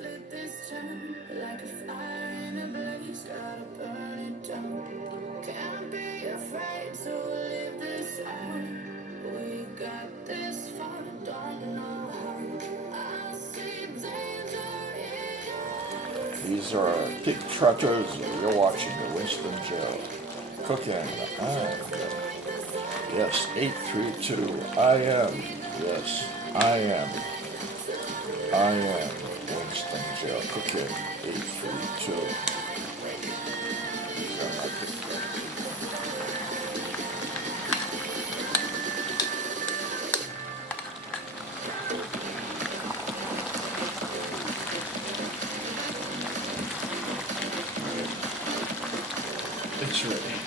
lit this town like a fire in a blaze, gotta burn it down. Can't be afraid to live this out. We got this far, don't know how. I see danger in us. These are pig trotters. You're watching the Winston Jail cooking. Yes, 832. I am. Yes, I am. I am Winston Jail cooking. 832. These are my pig trotters. It's ready.